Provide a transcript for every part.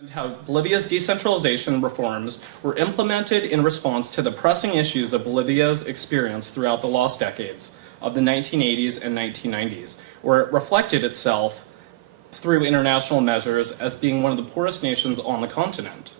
And how Bolivia's decentralization reforms were implemented in response to the pressing issues of Bolivia's experience throughout the lost decades of the 1980s and 1990s, where it reflected itself through international measures as being one of the poorest nations on the continent.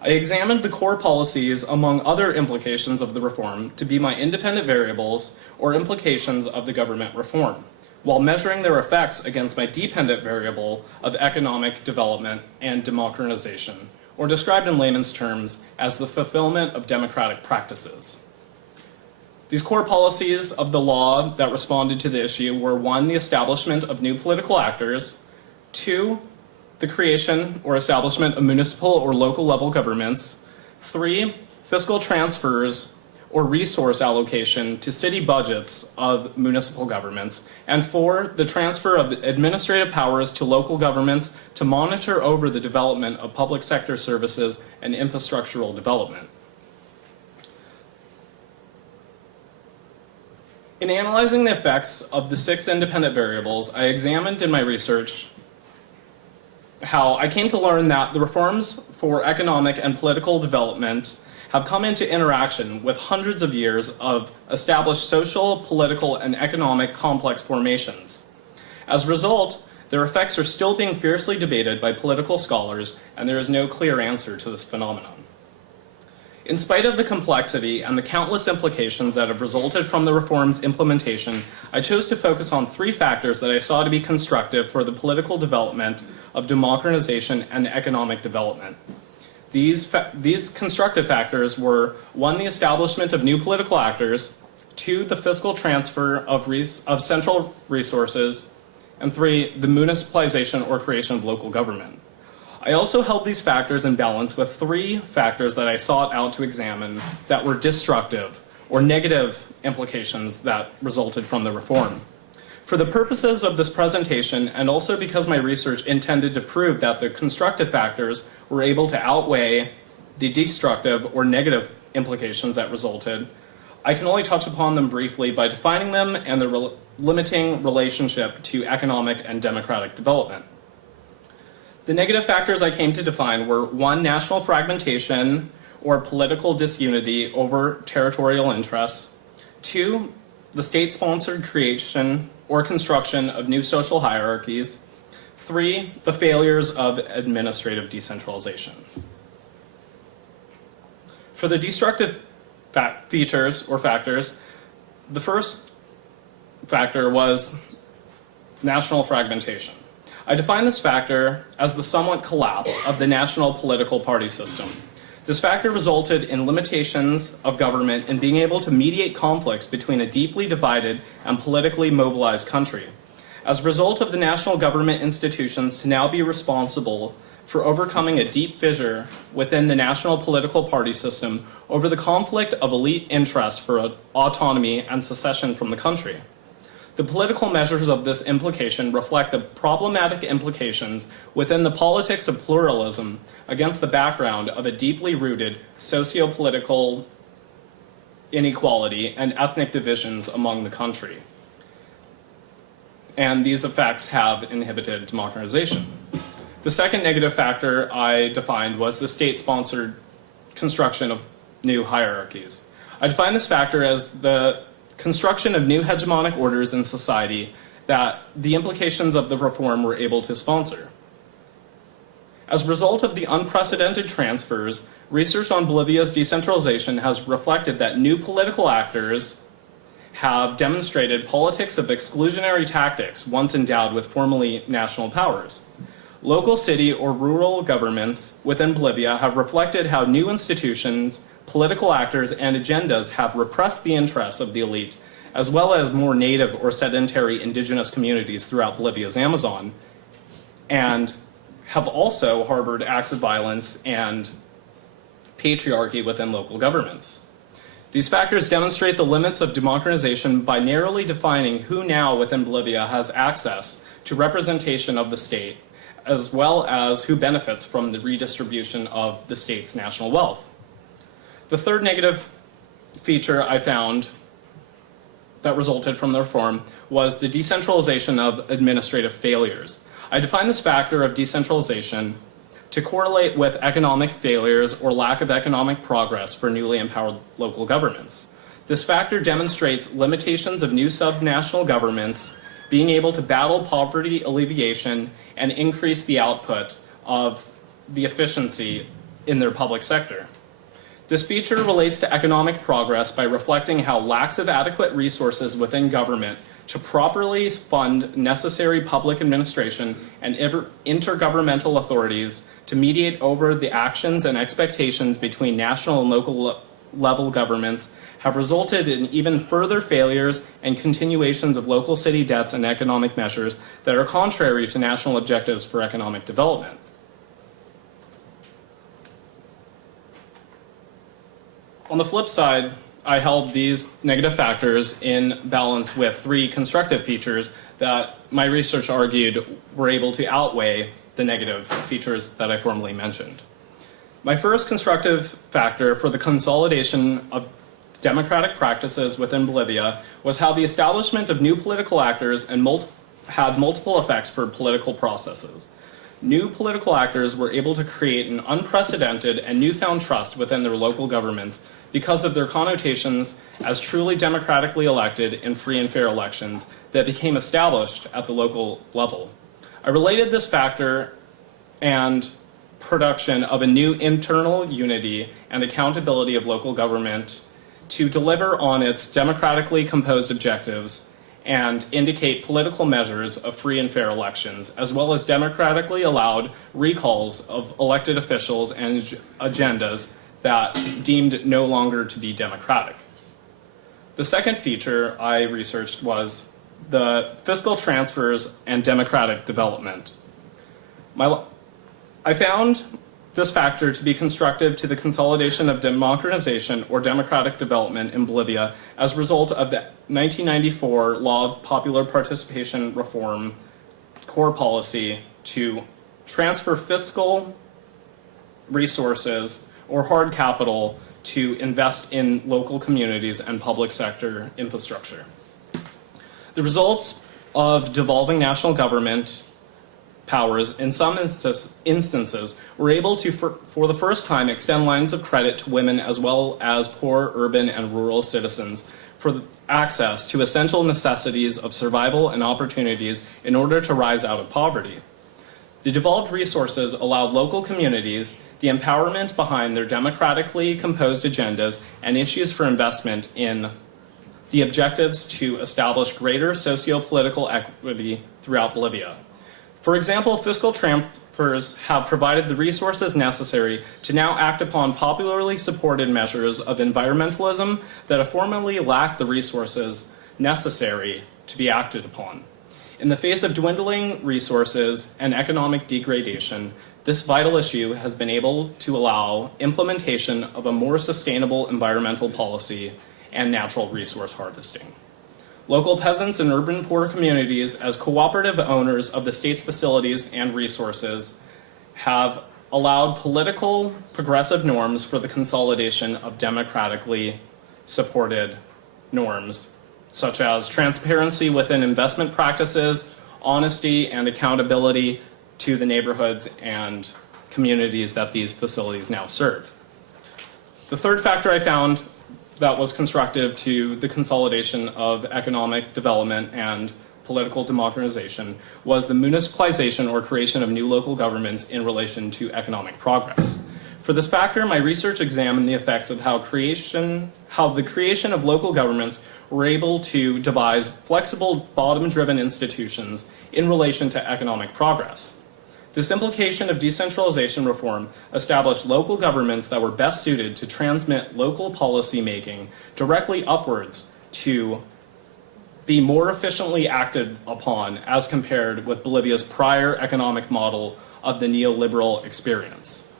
I examined the core policies, among other implications of the reform, to be my independent variables or implications of the government reform, while measuring their effects against my dependent variable of economic development and democratization, or described in layman's terms as the fulfillment of democratic practices. These core policies of the law that responded to the issue were 1, the establishment of new political actors, 2, the creation or establishment of municipal or local level governments, 3, fiscal transfers or resource allocation to city budgets of municipal governments, and 4, the transfer of administrative powers to local governments to monitor over the development of public sector services and infrastructural development. In analyzing the effects of the 6 independent variables, I examined in my research how I came to learn that the reforms for economic and political development have come into interaction with hundreds of years of established social, political, and economic complex formations. As a result, their effects are still being fiercely debated by political scholars, and there is no clear answer to this phenomenon. In spite of the complexity and the countless implications that have resulted from the reform's implementation, I chose to focus on 3 factors that I saw to be constructive for the political development of democratization and economic development. These constructive factors were 1, the establishment of new political actors, 2, the fiscal transfer of central resources, and 3, the municipalization or creation of local government. I also held these factors in balance with 3 factors that I sought out to examine that were destructive or negative implications that resulted from the reform. For the purposes of this presentation, and also because my research intended to prove that the constructive factors were able to outweigh the destructive or negative implications that resulted, I can only touch upon them briefly by defining them and their limiting relationship to economic and democratic development. The negative factors I came to define were 1, national fragmentation or political disunity over territorial interests, 2, the state-sponsored creation or construction of new social hierarchies, 3, the failures of administrative decentralization. For the destructive features or factors, the first factor was national fragmentation. I define this factor as the somewhat collapse of the national political party system. This factor resulted in limitations of government in being able to mediate conflicts between a deeply divided and politically mobilized country. As a result of the national government institutions to now be responsible for overcoming a deep fissure within the national political party system over the conflict of elite interests for autonomy and secession from the country. The political measures of this implication reflect the problematic implications within the politics of pluralism against the background of a deeply rooted socio-political inequality and ethnic divisions among the country. And these effects have inhibited democratization. The second negative factor I defined was the state-sponsored construction of new hierarchies. I define this factor as the construction of new hegemonic orders in society that the implications of the reform were able to sponsor. As a result of the unprecedented transfers, research on Bolivia's decentralization has reflected that new political actors have demonstrated politics of exclusionary tactics once endowed with formally national powers. Local city or rural governments within Bolivia have reflected how new institutions, political actors, and agendas have repressed the interests of the elite, as well as more native or sedentary indigenous communities throughout Bolivia's Amazon, and have also harbored acts of violence and patriarchy within local governments. These factors demonstrate the limits of democratization by narrowly defining who now within Bolivia has access to representation of the state, as well as who benefits from the redistribution of the state's national wealth. The third negative feature I found that resulted from the reform was the decentralization of administrative failures. I define this factor of decentralization to correlate with economic failures or lack of economic progress for newly empowered local governments. This factor demonstrates limitations of new subnational governments being able to battle poverty alleviation and increase the output of the efficiency in their public sector. This feature relates to economic progress by reflecting how lacks of adequate resources within government to properly fund necessary public administration and intergovernmental authorities to mediate over the actions and expectations between national and local level governments have resulted in even further failures and continuations of local city debts and economic measures that are contrary to national objectives for economic development. On the flip side, I held these negative factors in balance with three constructive features that my research argued were able to outweigh the negative features that I formerly mentioned. My first constructive factor for the consolidation of democratic practices within Bolivia was how the establishment of new political actors had multiple effects for political processes. New political actors were able to create an unprecedented and newfound trust within their local governments because of their connotations as truly democratically elected in free and fair elections that became established at the local level. I related this factor and production of a new internal unity and accountability of local government to deliver on its democratically composed objectives and indicate political measures of free and fair elections, as well as democratically allowed recalls of elected officials and agendas that deemed no longer to be democratic. The second feature I researched was the fiscal transfers and democratic development. I found this factor to be constructive to the consolidation of democratization or democratic development in Bolivia as a result of the 1994 Law of Popular Participation Reform core policy to transfer fiscal resources or hard capital to invest in local communities and public sector infrastructure. The results of devolving national government powers in some instances were able to, for the first time, extend lines of credit to women as well as poor urban and rural citizens for access to essential necessities of survival and opportunities in order to rise out of poverty. The devolved resources allowed local communities the empowerment behind their democratically composed agendas and issues for investment in the objectives to establish greater socio-political equity throughout Bolivia. For example, fiscal transfers have provided the resources necessary to now act upon popularly supported measures of environmentalism that have formerly lacked the resources necessary to be acted upon. In the face of dwindling resources and economic degradation, this vital issue has been able to allow implementation of a more sustainable environmental policy and natural resource harvesting. Local peasants and urban poor communities, as cooperative owners of the state's facilities and resources, have allowed political progressive norms for the consolidation of democratically supported norms, such as transparency within investment practices, honesty and accountability to the neighborhoods and communities that these facilities now serve. The third factor I found that was constructive to the consolidation of economic development and political democratization was the municipalization or creation of new local governments in relation to economic progress. For this factor, my research examined the effects of how the creation of local governments were able to devise flexible, bottom-driven institutions in relation to economic progress. This implication of decentralization reform established local governments that were best suited to transmit local policy making directly upwards to be more efficiently acted upon as compared with Bolivia's prior economic model of the neoliberal experience.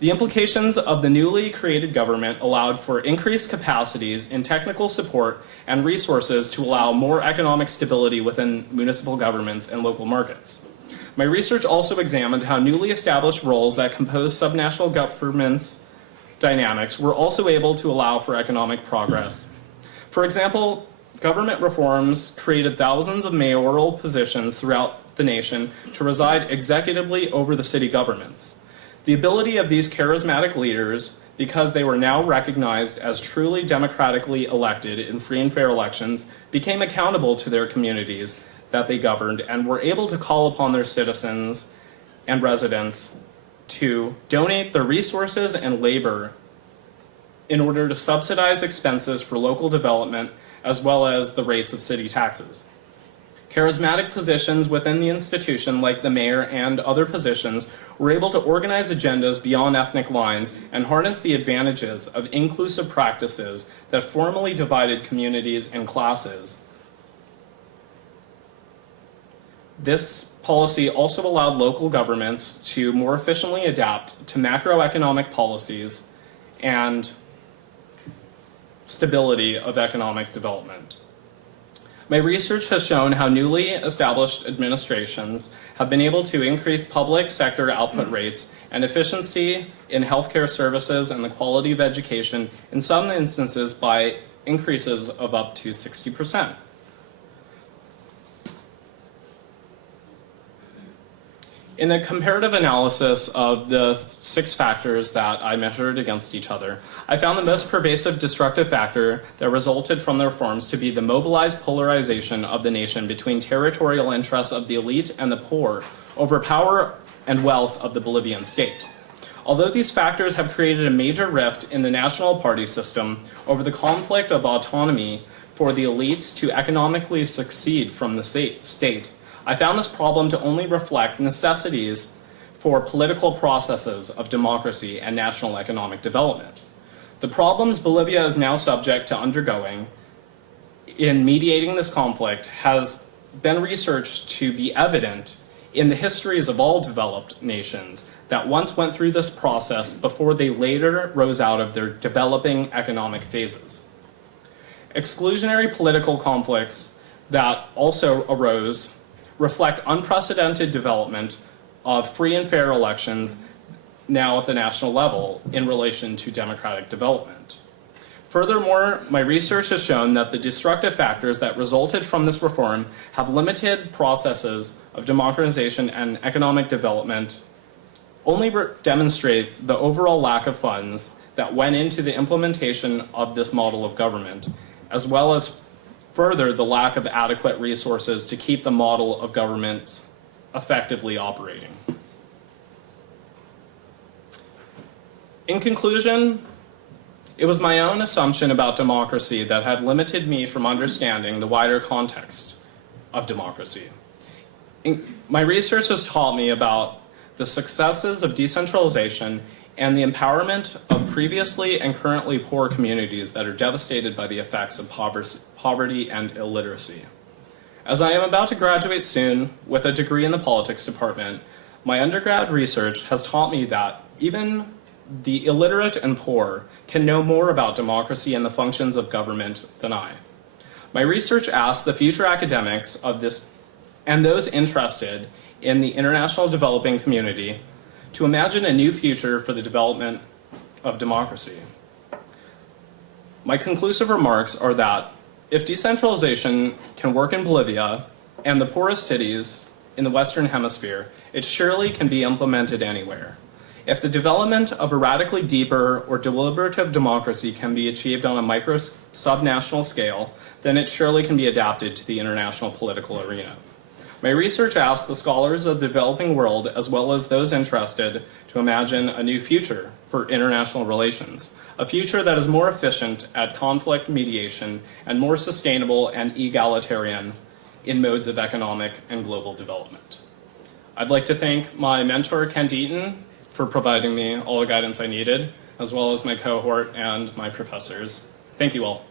The implications of the newly created government allowed for increased capacities in technical support and resources to allow more economic stability within municipal governments and local markets. My research also examined how newly established roles that compose subnational governments' dynamics were also able to allow for economic progress. For example, government reforms created thousands of mayoral positions throughout the nation to reside executively over the city governments. The ability of these charismatic leaders, because they were now recognized as truly democratically elected in free and fair elections, became accountable to their communities that they governed and were able to call upon their citizens and residents to donate their resources and labor in order to subsidize expenses for local development as well as the rates of city taxes. Charismatic positions within the institution, like the mayor and other positions, were able to organize agendas beyond ethnic lines and harness the advantages of inclusive practices that formally divided communities and classes. This policy also allowed local governments to more efficiently adapt to macroeconomic policies and stability of economic development. My research has shown how newly established administrations have been able to increase public sector output rates and efficiency in healthcare services and the quality of education, in some instances by increases of up to 60%. In a comparative analysis of the 6 factors that I measured against each other, I found the most pervasive destructive factor that resulted from the reforms to be the mobilized polarization of the nation between territorial interests of the elite and the poor over power and wealth of the Bolivian state. Although these factors have created a major rift in the national party system over the conflict of autonomy for the elites to economically succeed from the state, I found this problem to only reflect necessities for political processes of democracy and national economic development. The problems Bolivia is now subject to undergoing in mediating this conflict has been researched to be evident in the histories of all developed nations that once went through this process before they later rose out of their developing economic phases. Exclusionary political conflicts that also arose reflect unprecedented development of free and fair elections now at the national level in relation to democratic development. Furthermore, my research has shown that the destructive factors that resulted from this reform have limited processes of democratization and economic development, only demonstrate the overall lack of funds that went into the implementation of this model of government, as well as further the lack of adequate resources to keep the model of government effectively operating. In conclusion, it was my own assumption about democracy that had limited me from understanding the wider context of democracy. My research has taught me about the successes of decentralization and the empowerment of previously and currently poor communities that are devastated by the effects of poverty and illiteracy. As I am about to graduate soon with a degree in the politics department, my undergrad research has taught me that even the illiterate and poor can know more about democracy and the functions of government than I. My research asks the future academics of this and those interested in the international developing community to imagine a new future for the development of democracy. My conclusive remarks are that if decentralization can work in Bolivia and the poorest cities in the Western Hemisphere, it surely can be implemented anywhere. If the development of a radically deeper or deliberative democracy can be achieved on a micro subnational scale, then it surely can be adapted to the international political arena. My research asks the scholars of the developing world, as well as those interested, to imagine a new future for international relations, a future that is more efficient at conflict mediation and more sustainable and egalitarian in modes of economic and global development. I'd like to thank my mentor, Ken Deaton, for providing me all the guidance I needed, as well as my cohort and my professors. Thank you all.